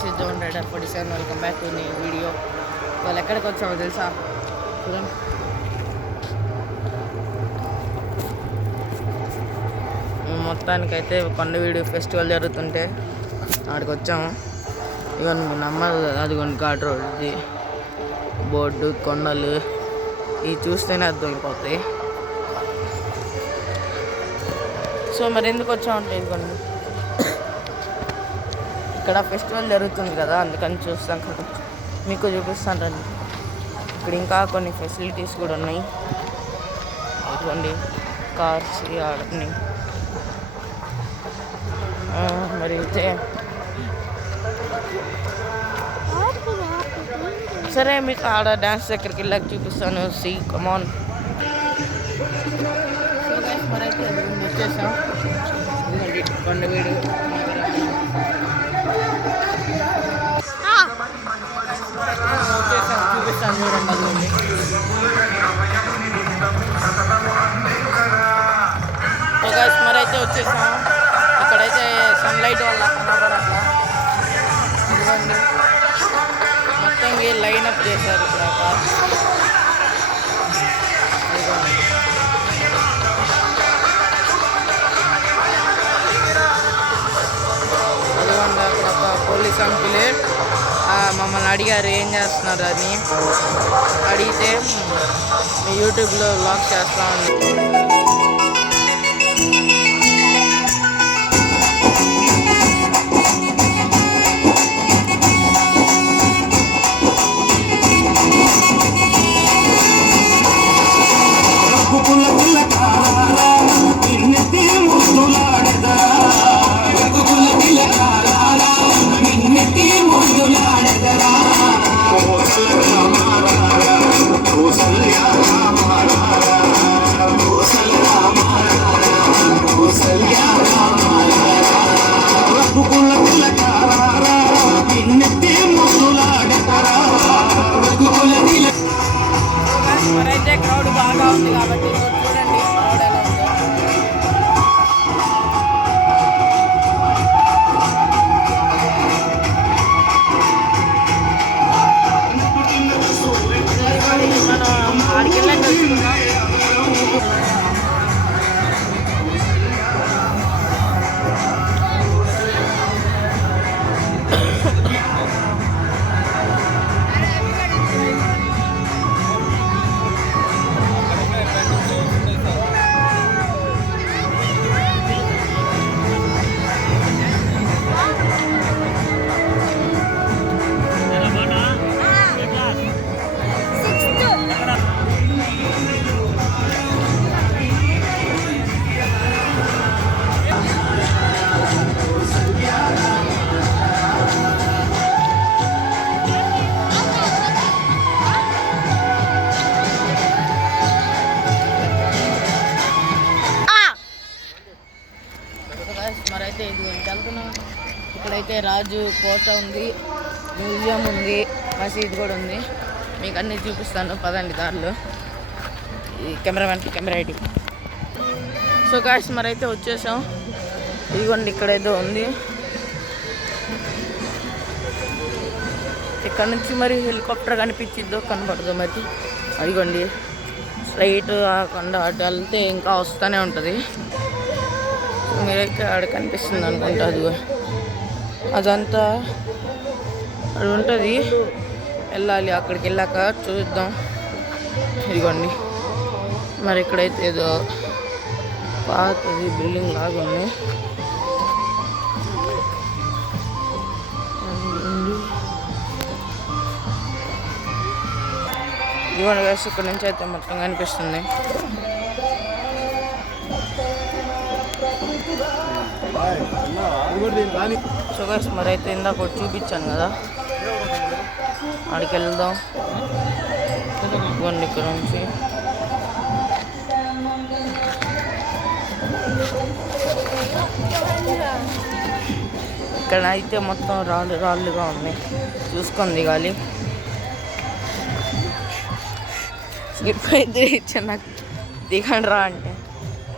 This is zone rider 47. Welcome back to నీ video. వాళ్ళు ఎక్కడికి వచ్చామో తెలుసా? చూడండి, మొత్తానికైతే కొండవీడు ఫెస్టివల్ జరుగుతుంటే ఆడికి వచ్చాము. ఇవన్నీ నమ్మదు కదా, అదిగోండి ఘాట్ రోడ్, ఇది బోర్డు, కొండలు ఇవి చూస్తేనే అర్థమైపోతాయి. సో మరి ఎందుకు వచ్చామంటే ఇదిగోండి ఇక్కడ ఫెస్టివల్ జరుగుతుంది కదా, అందుకని చూస్తాం కదా, మీకు చూపిస్తాను రండి. ఇక్కడ ఇంకా కొన్ని ఫెసిలిటీస్ కూడా ఉన్నాయి. ఇదిగోండి కార్స్ ఆడని. మరి అయితే సరే మీకు ఆడ డ్యాన్స్ దగ్గరికి వెళ్ళాక చూపిస్తాను. సి కమాన్. మరి అయితే వచ్చేసాం కొండవీడు. చూపిస్తాను చూడండి. అదిగోండి మరి అయితే వచ్చేసాం. ఇక్కడైతే సన్లైట్ వల్ల కనబడట్లా. ఇదిగోండి మొత్తం లైన్ అప్ చేశారు ఇక్కడ. అదిగోండి అక్కడ ఒక పోలీస్ అంకులే మమ్మల్ని అడిగారు ఏం చేస్తున్నారు అని. అడిగితే యూట్యూబ్లో వ్లాగ్ చేస్తామని. మరైతే క్రౌడ్ బాగా ఉంది కాబట్టి చూడండి క్రౌడ్ ఎలా ఉందో. మనం ఆడికి వెళ్ళండి. మరైతే ఇది వెళ్తున్నాం. ఇక్కడైతే రాజు కోట ఉంది, మ్యూజియం ఉంది, మసీద్ కూడా ఉంది. మీకు అన్నీ చూపిస్తాను పదండి దారిలో. ఈ కెమెరా ఐడి. సో గాయ్స్ మరైతే వచ్చేసాం. ఇదిగోండి ఇక్కడైతే ఉంది. ఇక్కడ నుంచి మరి హెలికాప్టర్ కనిపించిద్దో కనపడదో మరి. అదిగోండి స్ట్రైట్ కాకుండా అటు వెళ్తే ఇంకా వస్తూనే ఉంటుంది. మీరైతే ఆడ కనిపిస్తుంది అనుకుంటా. అదిగో అదంతా అది ఉంటుంది, వెళ్ళాలి. అక్కడికి వెళ్ళాక చూద్దాం. ఇదిగోండి మరి ఇక్కడైతే ఏదో పాతది బిల్డింగ్ లాగా ఉంది. ఇదిగోండి వేసి ఇక్కడ నుంచి అయితే మొత్తం కనిపిస్తుంది. సో గైస్ మరి అయితే ఇందాక ఒకటి చూపించాను కదా, ఆడికి వెళ్దాం. ఇవ్వండి ఇక్కడ నుంచి ఇక్కడ అయితే మొత్తం రాళ్ళుగా ఉన్నాయి. చూసుకొని దిగాలి. స్లిప్ అయితే ఇచ్చా నాకు, దిగండి రా అంటే.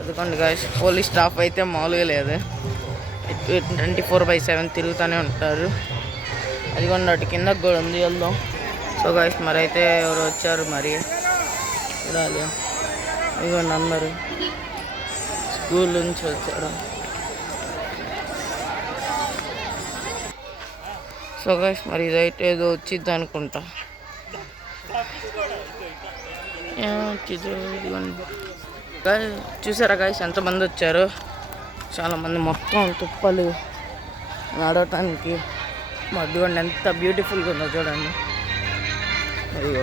అదిగోండి గాయ్స్ పోలీస్ స్టాఫ్ అయితే మామూలుగా లేదు, 24/7 తిరుగుతూనే ఉంటారు. అది కూడా అటు కిందకు కూడా ఉంది, వెళ్దాం. సో గైస్ మరి అయితే ఎవరు వచ్చారు మరి చూడాలి. ఇదిగోండి అందరు స్కూల్ నుంచి వచ్చారు. సో గైస్ మరి ఇదైతే ఏదో వచ్చిద్ది అనుకుంటా. చూసారా గైస్ ఎంతమంది వచ్చారు, చాలామంది. మొత్తం తుప్పలు నడవటానికి మధ్యగొండ ఎంత బ్యూటిఫుల్గా ఉందో చూడండి. అదిగో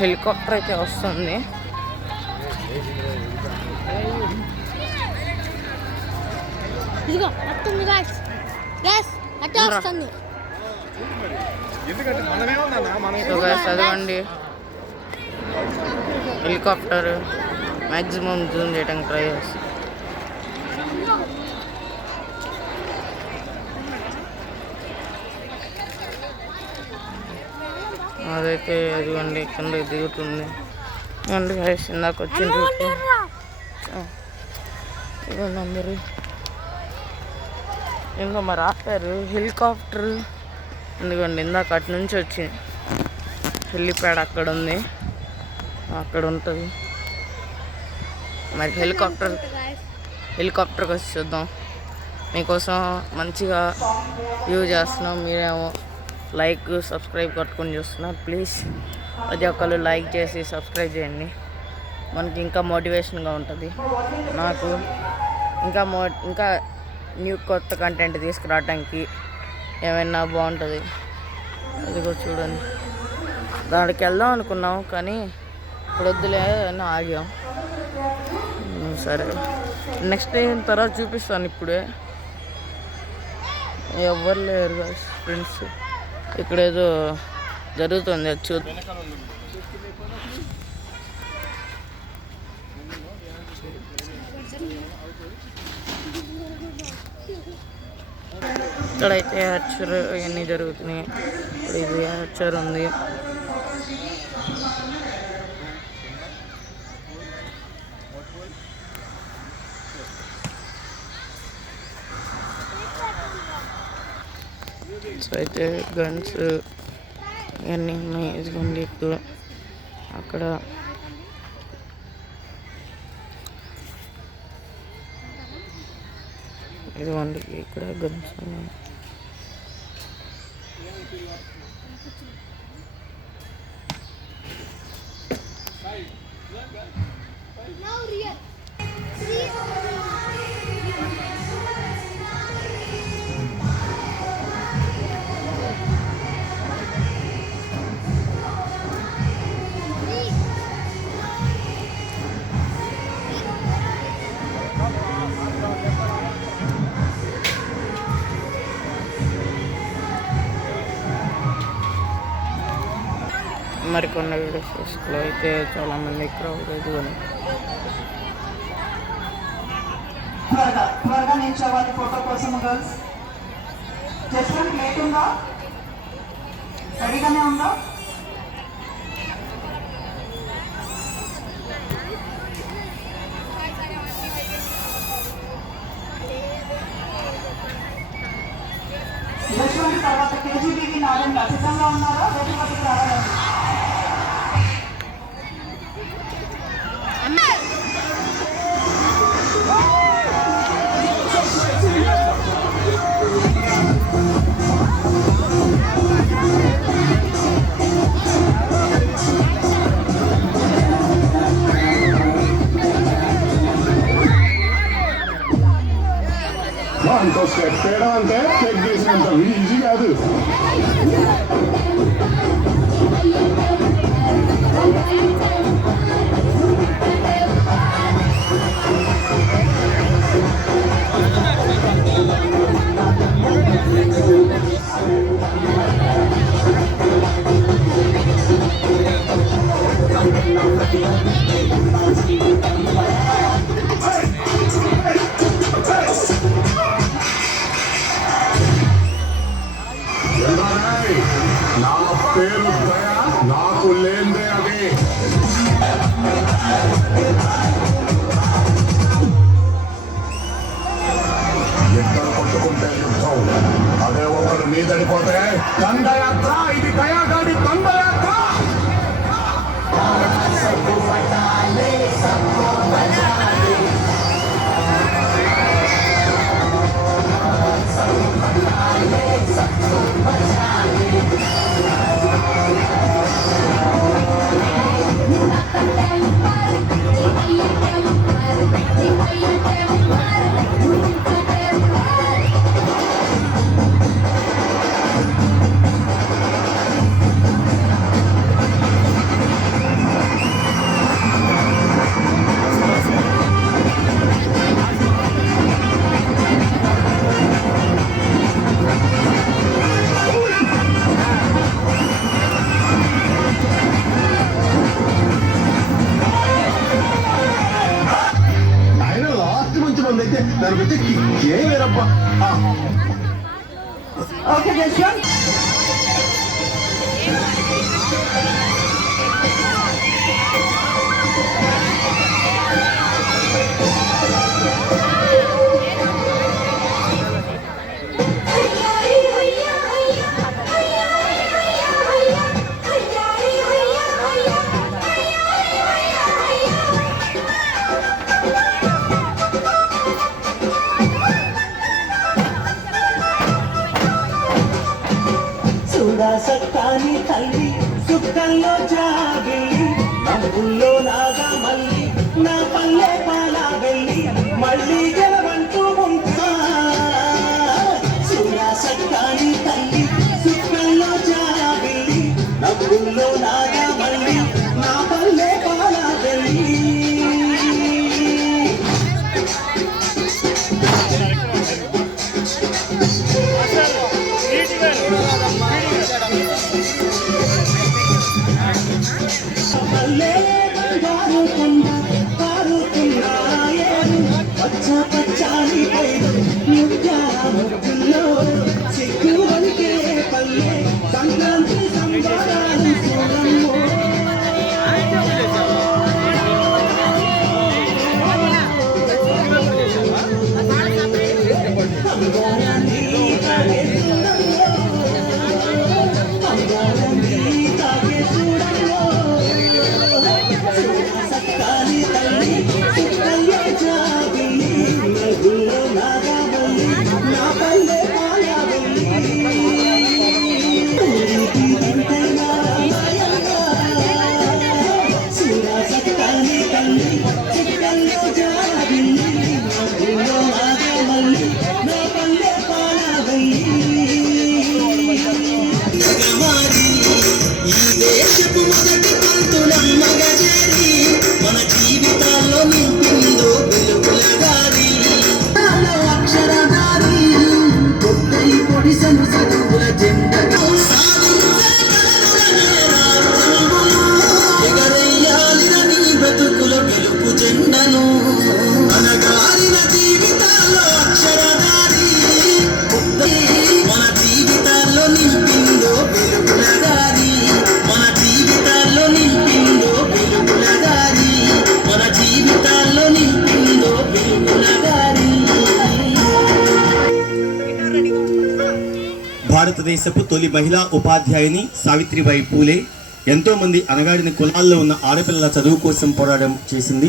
హెలికాప్టర్ అయితే వస్తుంది. చదవండి హెలికాప్టర్ మ్యాక్సిమం జూమ్ చేయడానికి ట్రై చేస్తాం. అదైతే అదిగోండి కిందకి దిగుతుంది. ఇవ్వండి గైస్ ఇందాక వచ్చింది ఇవ్వండి అందరు ఏందో మరి ఆపారు హెలికాప్టర్. ఎందుకండి ఇందాక అటు నుంచి వచ్చింది హెలిప్యాడ్ అక్కడ ఉంది, అక్కడ ఉంటుంది. మరి హెలికాప్టర్కి వచ్చి చూద్దాం. మీకోసం మంచిగా వ్యూ చేస్తున్నాం, మీరేమో లైక్ సబ్స్క్రైబ్ కట్టుకొని చూస్తున్నారు. ప్లీజ్ ప్రతి ఒక్కరు లైక్ చేసి సబ్స్క్రైబ్ చేయండి, మనకి ఇంకా మోటివేషన్గా ఉంటుంది. నాకు ఇంకా న్యూ కొత్త కంటెంట్ తీసుకురావడానికి ఏమైనా బాగుంటుంది. అది కూడా చూడండి. దానికి వెళ్దాం అనుకున్నాం కానీ ఇప్పుడు వద్దులే అని ఆగాం. సరే నెక్స్ట్ అయిన తర్వాత చూపిస్తాను. ఇప్పుడే ఎవ్వరు లేరు ఫ్రెండ్స్, ఇక్కడ ఏదో జరుగుతుంది అది చూద్దాం. ఇక్కడైతే హెచ్చర్ ఇవన్నీ జరుగుతున్నాయి. ఇప్పుడు ఇది హెచ్చర్ ఉంది. సో అయితే గన్స్ ఇవన్నీ ఉన్నాయి. ఇదిగోండి ఇప్పుడు అక్కడ ఇదిగోండి ఇక్కడ గన్స్ ఉన్నాయి. మరికొన్ని వీడియోస్లో అయితే చాలామంది క్రౌడ్ ఎదుగుని త్వరగా నిల్చోవాలి ఫోటో కోసం. గర్ల్స్ జస్ట్మెంట్ లేకుండా రెడీగానే ఉందా? జస్ట్మెంట్ తర్వాత కేజీబీవి నారాయణ సిద్ధంగా ఉన్నారా? వేదికపైకి రావాలండి. ఇంకో స్టెప్ వేయడం అంటే చెక్ చేసినంత ఈజీ కాదు. నా పేరు దయా, నాకు లేదే అదే. దండయాత్ర, ఇది దయాగాడి దండయాత్ర. ఆయన లాస్ట్ మంచి మంది అయితే దాని గురించి కిక్కే వేరబ్బా. Okay, Jeshwant. సక్కాని తల్లి సుక్కల్లో జాబిల్లి నవ్వుల్లో నాగా మల్లి నా పల్లె పాలా వెళ్ళి మళ్ళీ గెలవంటూ ఉంటా సూరా సక్కాని తల్లి సుక్కల్లో జాబిల్లి నవ్వుల్లో నాగా మల్లి నా పల్లె పాలా వెళ్ళి పచ్చాని పైరు ముద్దుల్లో సిగ్గు వంకే పల్లె సంక్రాంతి సంబరాలు చూడమ్మో సక్కాని తల్లి సుక్కల్లో జాబిల్లి నవ్వుల్లో నాగా వెళ్ళి నా పల్లె పాలా వెళ్ళి సూరా సక్కాని తల్లి సుక్కల్లో జాబిల్లి నవ్వుల్లో నాగా వెళ్ళి నా పల్లె పాలా వెళ్ళి ఈ దేశపు మొదటి పంతులమ్మగా చేరి మన జీవితాల్లో నింపిందో వెలుగుల దారి అక్షరదారి కొత్తై పొడిసను చదువుల జెండగా ఎగరయ్యాలిన నీ బ్రతుకుల గెలుపు జెండను అనగారిన జీవితాల్లో అక్షరదారి మన జీవితాల్లో నింపిందో వెలుగుల దారి మన జీవితాల్లో నింపిందో వెలుగుల దారి మన జీవితాల్లో నింపిందో వెలుగుల దారి భారతదేశపు తొలి మహిళా ఉపాధ్యాయుని సావిత్రిబాయి పూలే ఎంతో మంది అనగాడిన కులాల్లో ఉన్న ఆడపిల్లల చదువు కోసం పోరాటం చేసింది.